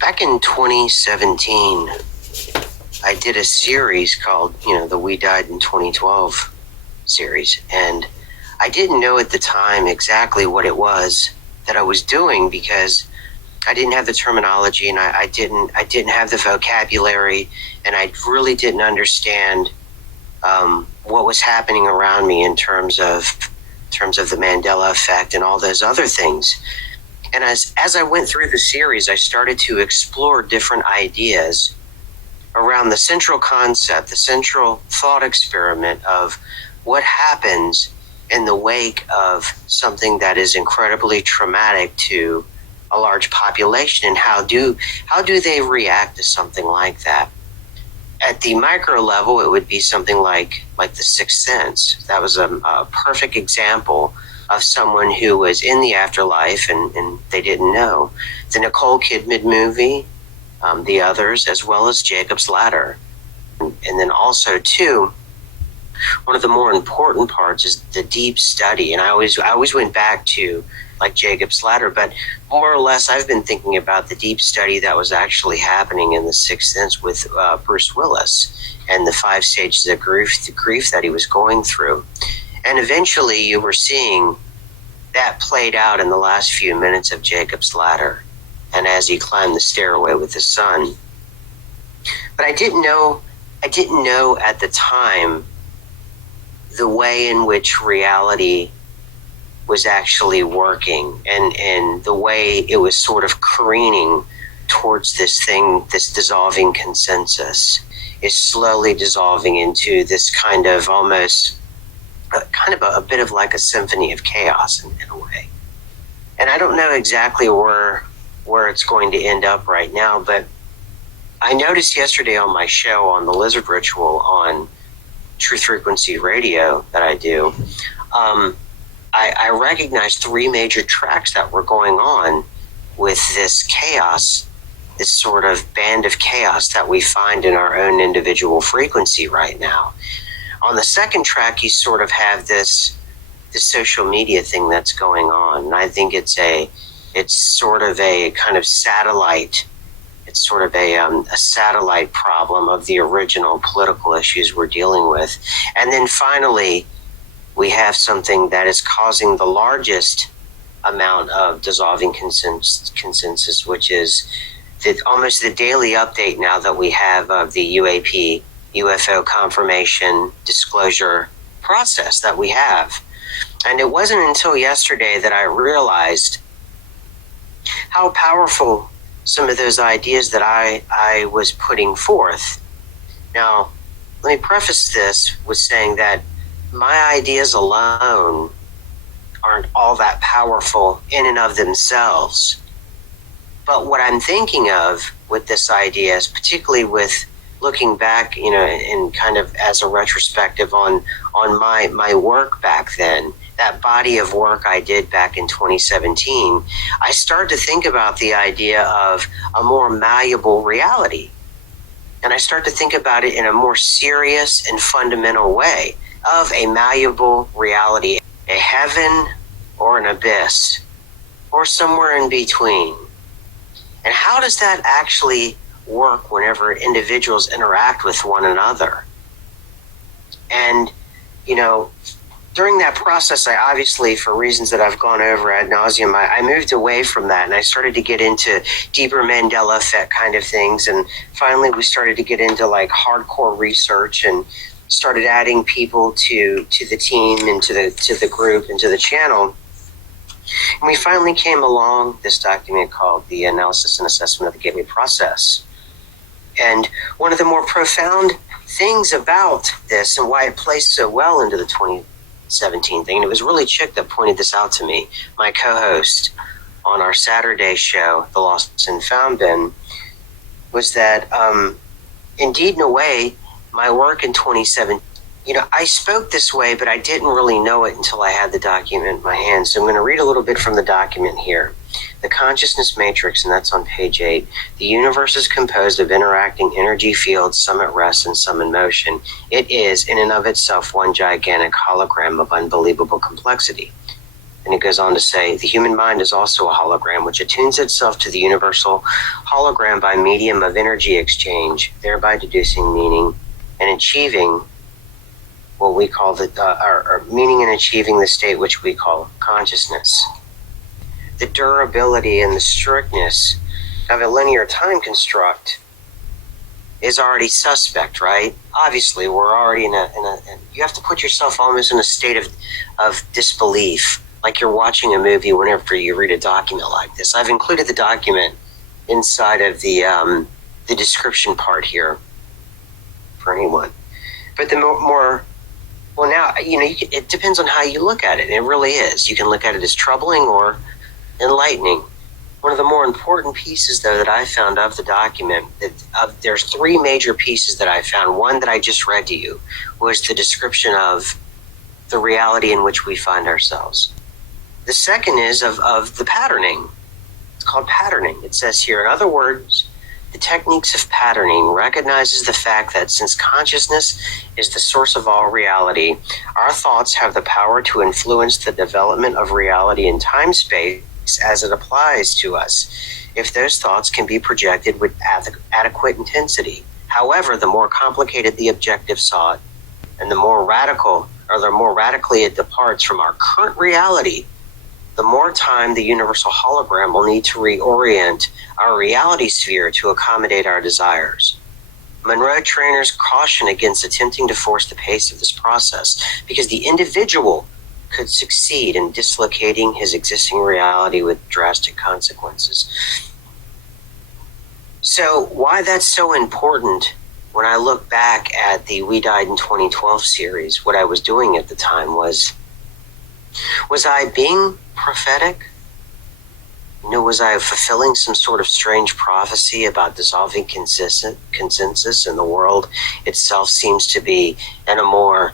Back in 2017, I did a series called, the We Died in 2012 series. And I didn't know at the time exactly what it was that I was doing because I didn't have the terminology and I didn't have the vocabulary, and I really didn't understand what was happening around me in terms of the Mandela effect and all those other things. And as I went through the series, I started to explore different ideas around the central concept, the central thought experiment of what happens in the wake of something that is incredibly traumatic to a large population, and how do they react to something like that. At the micro level, it would be something like The Sixth Sense. That was a perfect example of someone who was in the afterlife and they didn't know. The Nicole Kidman movie, The Others, as well as Jacob's Ladder. And then also, too, one of the more important parts is the deep study. And I always went back to like Jacob's Ladder, but more or less I've been thinking about the deep study that was actually happening in The Sixth Sense with Bruce Willis and the 5 stages of grief that he was going through. And eventually you were seeing that played out in the last few minutes of Jacob's Ladder and as he climbed the stairway with his son. But I didn't know at the time the way in which reality was actually working and the way it was sort of careening towards this dissolving consensus is slowly dissolving into this kind of almost a bit of like a symphony of chaos in a way. And I don't know exactly where it's going to end up right now, but I noticed yesterday on my show on the Lizard Ritual on Truth Frequency Radio that I do, I recognized 3 major tracks that were going on with this chaos, this sort of band of chaos that we find in our own individual frequency right now. On the second track, you sort of have this social media thing that's going on. And I think it's sort of a kind of satellite. It's sort of a satellite problem of the original political issues we're dealing with. And then finally, we have something that is causing the largest amount of dissolving consensus, which is almost the daily update now that we have of the UFO confirmation disclosure process that we have. And it wasn't until yesterday that I realized how powerful some of those ideas that I was putting forth. Now, let me preface this with saying that my ideas alone aren't all that powerful in and of themselves. But what I'm thinking of with this idea is particularly with looking back, and kind of as a retrospective on my work back then, that body of work I did back in 2017, I started to think about the idea of a more malleable reality. And I start to think about it in a more serious and fundamental way of a malleable reality, a heaven or an abyss, or somewhere in between. And how does that actually work whenever individuals interact with one another? And, during that process, I obviously, for reasons that I've gone over ad nauseum, I moved away from that and I started to get into deeper Mandela effect kind of things. And finally, we started to get into like hardcore research and started adding people to the team and to the group and to the channel. And we finally came along this document called The Analysis and Assessment of the Gateway Process. And one of the more profound things about this and why it plays so well into the 2017 thing, and it was really Chick that pointed this out to me, my co-host on our Saturday show, The Lost and Found Bin, was that indeed, in a way, my work in 2017, I spoke this way, but I didn't really know it until I had the document in my hand. So I'm going to read a little bit from the document here. The consciousness matrix, and that's on page 8. The universe is composed of interacting energy fields, some at rest and some in motion. It is, in and of itself, one gigantic hologram of unbelievable complexity. And it goes on to say, the human mind is also a hologram, which attunes itself to the universal hologram by medium of energy exchange, thereby deducing meaning and achieving what we call or meaning and achieving the state which we call consciousness. The durability and the strictness of a linear time construct is already suspect, right? Obviously, we're already you have to put yourself almost in a state of disbelief, like you're watching a movie whenever you read a document like this. I've included the document inside of the description part here for anyone. But the more well, now, it depends on how you look at it. It really is. You can look at it as troubling or enlightening. One of the more important pieces, though, that I found of the document, there's three major pieces that I found. One that I just read to you was the description of the reality in which we find ourselves. The second is of the patterning. It's called patterning. It says here, in other words, the techniques of patterning recognizes the fact that since consciousness is the source of all reality, our thoughts have the power to influence the development of reality in time-space as it applies to us, if those thoughts can be projected with adequate intensity. However, the more complicated the objective sought, and the more radically it departs from our current reality, the more time the universal hologram will need to reorient our reality sphere to accommodate our desires. Monroe trainers caution against attempting to force the pace of this process because the individual could succeed in dislocating his existing reality with drastic consequences. So why that's so important, when I look back at the We Died in 2012 series, what I was doing at the time was I being prophetic? Was I fulfilling some sort of strange prophecy about dissolving consensus, and the world itself seems to be in a more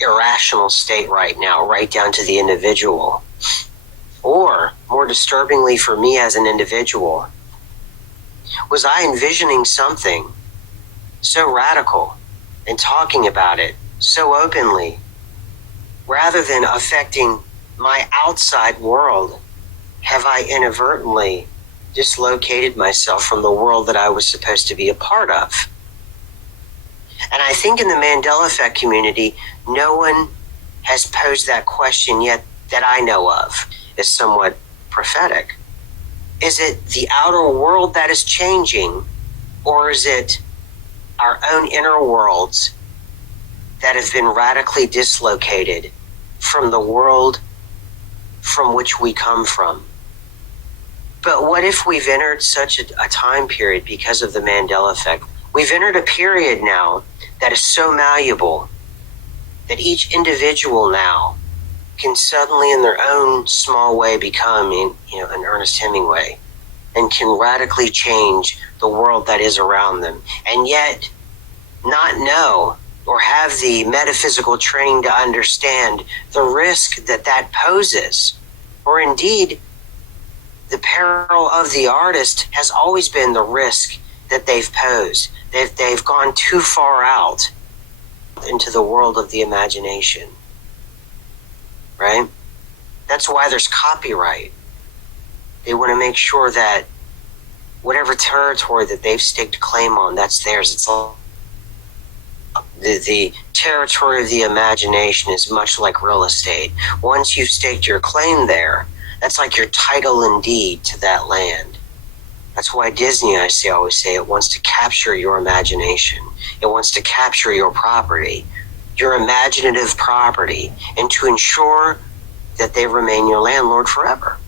irrational state right now, right down to the individual? Or, more disturbingly for me as an individual, was I envisioning something so radical and talking about it so openly, rather than affecting my outside world? Have I inadvertently dislocated myself from the world that I was supposed to be a part of? And I think in the Mandela effect community, no one has posed that question yet that I know of. Is somewhat prophetic. Is it the outer world that is changing, or is it our own inner worlds that have been radically dislocated from the world from which we come from? But what if we've entered such a time period because of the Mandela effect? We've entered a period now that is so malleable that each individual now can suddenly in their own small way become an Ernest Hemingway and can radically change the world that is around them, and yet not know or have the metaphysical training to understand the risk that poses. Or indeed, the peril of the artist has always been the risk that they've posed. They've gone too far out into the world of the imagination, right? That's why there's copyright. They want to make sure that whatever territory that they've staked claim on, that's theirs. It's all the territory of the imagination is much like real estate. Once you've staked your claim there, that's like your title and deed to that land. That's why Disney, I always say, it wants to capture your imagination. It wants to capture your property, your imaginative property, and to ensure that they remain your landlord forever.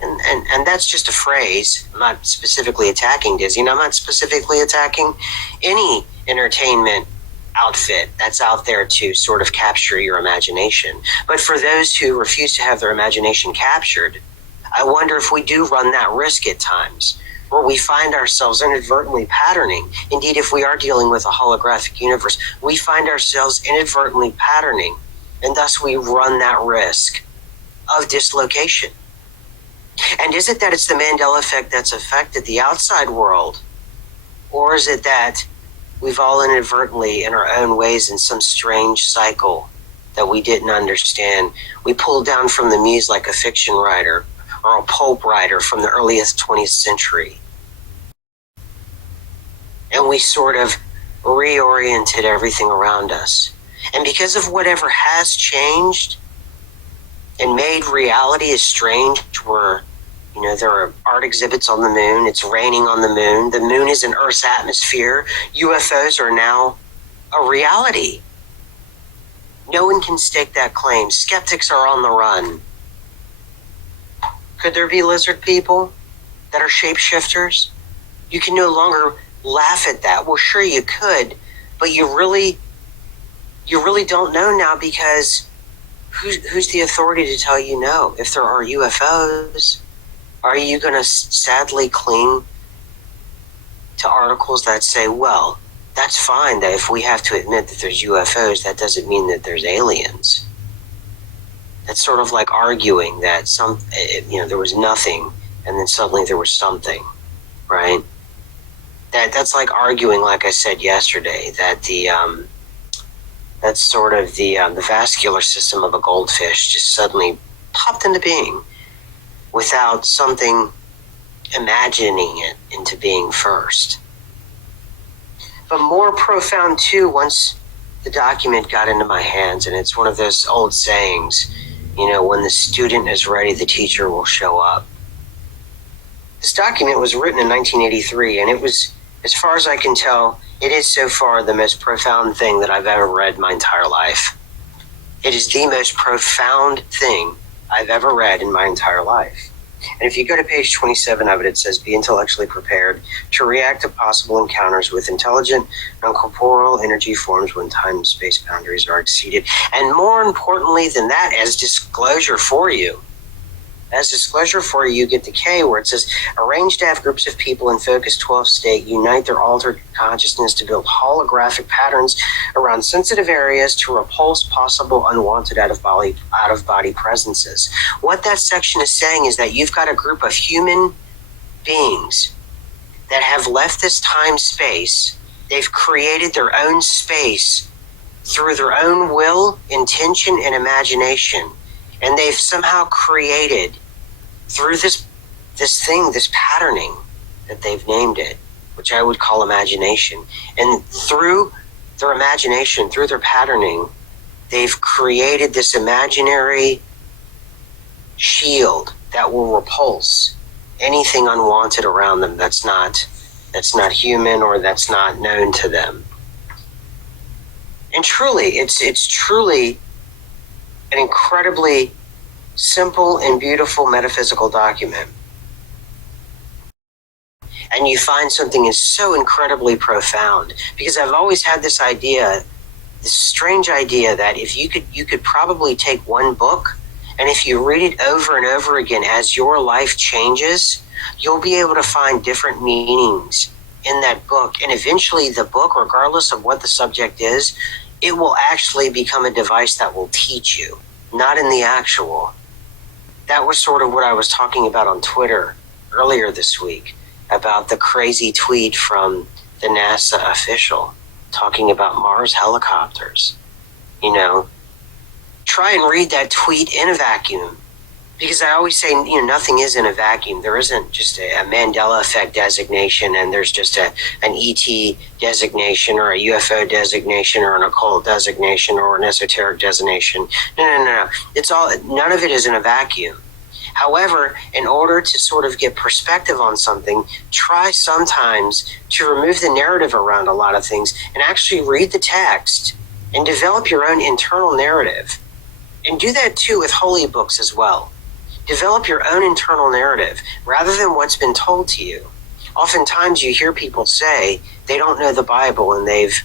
And that's just a phrase. I'm not specifically attacking Disney, and I'm not specifically attacking any entertainment outfit that's out there to sort of capture your imagination. But for those who refuse to have their imagination captured, I wonder if we do run that risk at times, where we find ourselves inadvertently patterning. Indeed, if we are dealing with a holographic universe, we find ourselves inadvertently patterning, and thus we run that risk of dislocation. And is it that it's the Mandela effect that's affected the outside world? Or is it that we've all inadvertently, in our own ways, in some strange cycle that we didn't understand. We pulled down from the muse like a fiction writer or a pulp writer from the earliest 20th century. And we sort of reoriented everything around us. And because of whatever has changed and made reality as strange, where, there are art exhibits on the moon, it's raining on the moon is in Earth's atmosphere, UFOs are now a reality. No one can stake that claim. Skeptics are on the run. Could there be lizard people that are shapeshifters? You can no longer laugh at that. Well, sure you could, but you really don't know now, because who's the authority to tell you no? If there are UFOs, are you going to sadly cling to articles that say, well, that's fine that if we have to admit that there's UFOs, that doesn't mean that there's aliens? That's sort of like arguing that there was nothing and then suddenly there was something, right? That's like arguing, like I said yesterday, that that's sort of the vascular system of a goldfish just suddenly popped into being without something imagining it into being first. But more profound too, once the document got into my hands, and it's one of those old sayings, when the student is ready, the teacher will show up. This document was written in 1983, and it was, as far as I can tell, it is so far the most profound thing that I've ever read in my entire life. It is the most profound thing I've ever read in my entire life. And if you go to page 27 of it, it says, be intellectually prepared to react to possible encounters with intelligent, non-corporeal energy forms when time and space boundaries are exceeded. And more importantly than that, as disclosure for you, you get the K, where it says, arrange to have groups of people in focused 12 state unite their altered consciousness to build holographic patterns around sensitive areas to repulse possible unwanted out-of-body presences. What that section is saying is that you've got a group of human beings that have left this time-space. They've created their own space through their own will, intention, and imagination. And they've somehow created, through this patterning that they've named it, which I would call imagination. And through their imagination, through their patterning, they've created this imaginary shield that will repulse anything unwanted around them that's not human or that's not known to them. And truly, it's truly an incredibly simple and beautiful metaphysical document. And you find something is so incredibly profound, because I've always had this idea, this strange idea, that if you could probably take one book, and if you read it over and over again as your life changes, you'll be able to find different meanings in that book. And eventually the book, regardless of what the subject is, it will actually become a device that will teach you, not in the actual. That was sort of what I was talking about on Twitter earlier this week, about the crazy tweet from the NASA official talking about Mars helicopters. Try and read that tweet in a vacuum, because I always say, nothing is in a vacuum. There isn't just a Mandela effect designation, and there's just an ET designation or a UFO designation or an occult designation or an esoteric designation. No. None of it is in a vacuum. However, in order to sort of get perspective on something, try sometimes to remove the narrative around a lot of things and actually read the text and develop your own internal narrative. And do that too with holy books as well. Develop your own internal narrative rather than what's been told to you. Oftentimes you hear people say they don't know the Bible and they've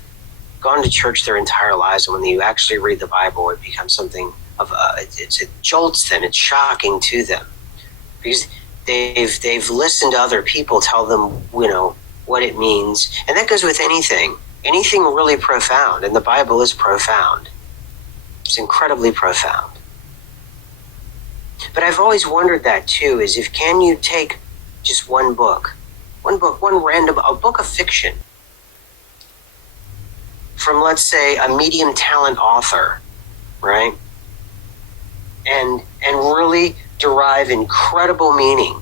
gone to church their entire lives, and when you actually read the Bible, it becomes something of it jolts them, it's shocking to them, because they've listened to other people tell them, what it means. And that goes with anything really profound, and the Bible is profound. It's incredibly profound. But I've always wondered that too, is can you take just one book, a book of fiction from, let's say, a medium talent author right? And really derive incredible meaning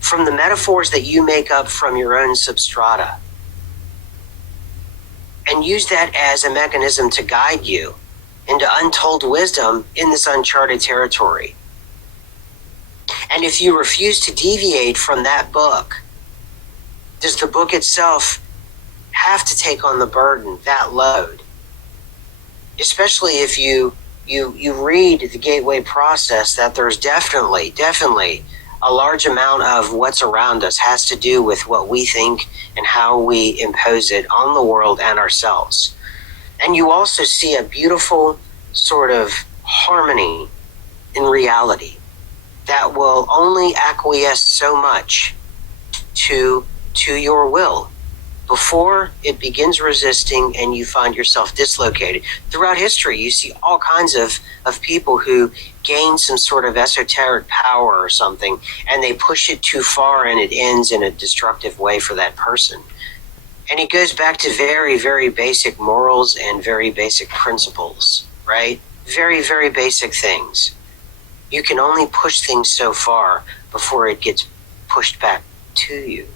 from the metaphors that you make up from your own substrata. And use that as a mechanism to guide you into untold wisdom in this uncharted territory. And if you refuse to deviate from that book, does the book itself have to take on the burden, that load? Especially if you read the gateway process, that there's definitely a large amount of what's around us has to do with what we think and how we impose it on the world and ourselves. And you also see a beautiful sort of harmony in reality that will only acquiesce so much to your will before it begins resisting and you find yourself dislocated. Throughout history, you see all kinds of people who gain some sort of esoteric power or something, and they push it too far and it ends in a destructive way for that person. And it goes back to very, very basic morals and very basic principles, right? Very, very basic things. You can only push things so far before it gets pushed back to you.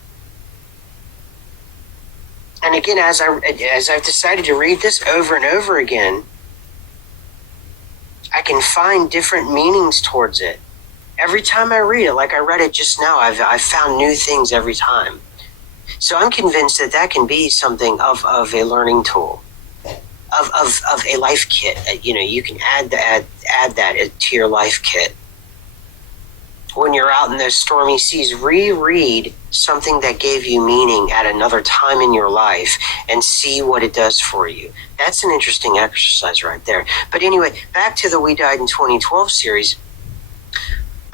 And again, as I've decided to read this over and over again, I can find different meanings towards it. Every time I read it, like I read it just now, I've found new things every time. So I'm convinced that can be something of a learning tool, of a life kit. You can add that to your life kit. When you're out in those stormy seas, reread something that gave you meaning at another time in your life and see what it does for you. That's an interesting exercise right there. But anyway, back to the We Died in 2012 series.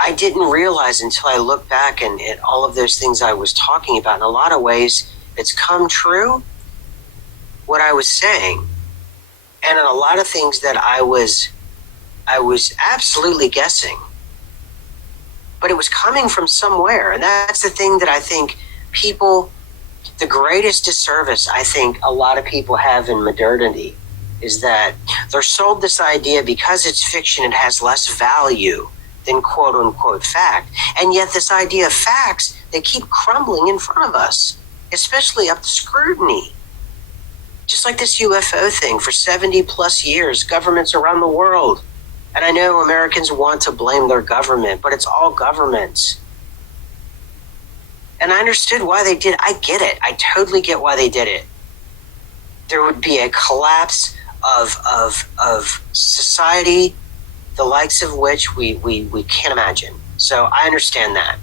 I didn't realize until I looked back and at all of those things I was talking about. In a lot of ways, it's come true, what I was saying. And in a lot of things that I was absolutely guessing. But it was coming from somewhere. And that's the thing that I think the greatest disservice I think a lot of people have in modernity is that they're sold this idea because it's fiction, it has less value than quote unquote fact. And yet this idea of facts, they keep crumbling in front of us, especially up to scrutiny. Just like this UFO thing for 70 plus years, governments around the world. And I know Americans want to blame their government, but it's all governments. And I understood why they did. I get it. I totally get why they did it. There would be a collapse of society, the likes of which we can't imagine. So I understand that.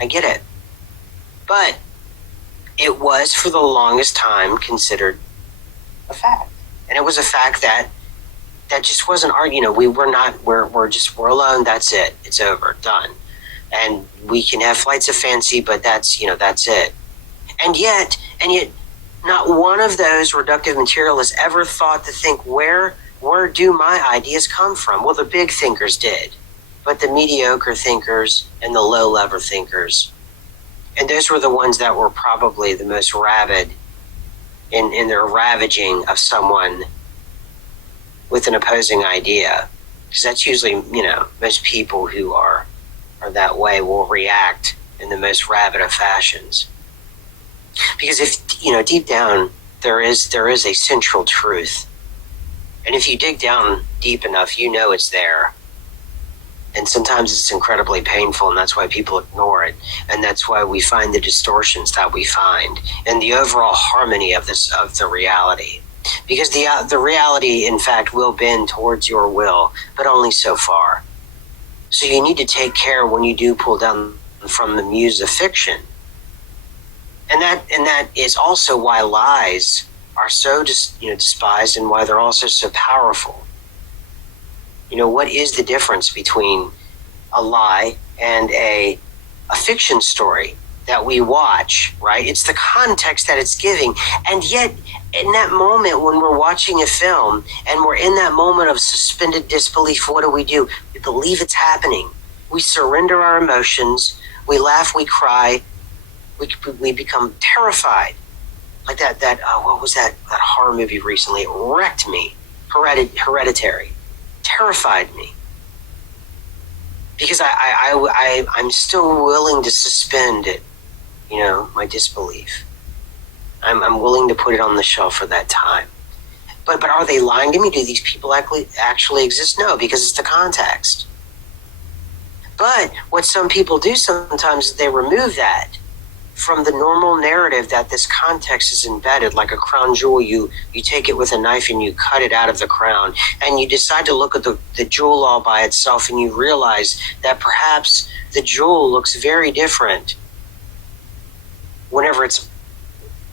I get it. But it was for the longest time considered a fact. And it was a fact that just wasn't we're alone, that's it. It's over, done. And we can have flights of fancy, but that's it. And yet not one of those reductive materialists ever thought to think, where do my ideas come from? Well, the big thinkers did, but the mediocre thinkers and the low-level thinkers, and those were the ones that were probably the most rabid in their ravaging of someone with an opposing idea, because that's usually, most people who are that way will react in the most rabid of fashions. Because if, deep down, there is a central truth. And if you dig down deep enough, it's there. And sometimes it's incredibly painful, and that's why people ignore it. And that's why we find the distortions that we find and the overall harmony of the reality. Because the reality, in fact, will bend towards your will, but only so far. So you need to take care when you do pull down from the muse of fiction. And that is also why lies are so despised, and why they're also so powerful. What is the difference between a lie and a fiction story that we watch, right? It's the context that it's giving. And yet, in that moment when we're watching a film and we're in that moment of suspended disbelief, what do? We believe it's happening. We surrender our emotions. We laugh, we cry. We become terrified. Like that what was that horror movie recently? It wrecked me. hereditary, terrified me. Because I'm still willing to suspend it, my disbelief. I'm willing to put it on the shelf for that time. But are they lying to me? Do these people actually exist? No, because it's the context. But what some people do sometimes is they remove that from the normal narrative that this context is embedded, like a crown jewel. You take it with a knife and you cut it out of the crown, and you decide to look at the jewel all by itself, and you realize that perhaps the jewel looks very different whenever it's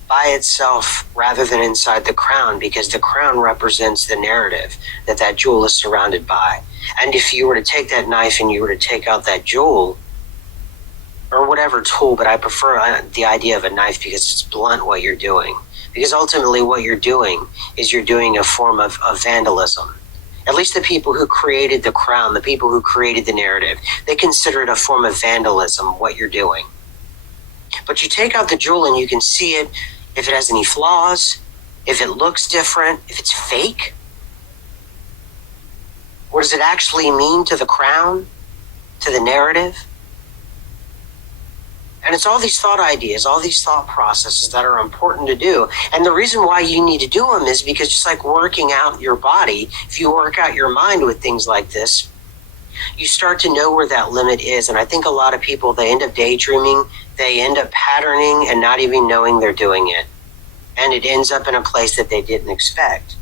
by itself rather than inside the crown, because the crown represents the narrative that jewel is surrounded by. And if you were to take that knife and you were to take out that jewel, or whatever tool, but I prefer the idea of a knife because it's blunt what you're doing. Because ultimately what you're doing is you're doing a form of vandalism. At least the people who created the crown, the people who created the narrative, they consider it a form of vandalism, what you're doing. But you take out the jewel and you can see it, if it has any flaws, if it looks different, if it's fake. What does it actually mean to the crown, to the narrative? And it's all these thought ideas, all these thought processes that are important to do. And the reason why you need to do them is because just like working out your body, if you work out your mind with things like this, you start to know where that limit is. And I think a lot of people, they end up daydreaming, they end up patterning and not even knowing they're doing it. And it ends up in a place that they didn't expect.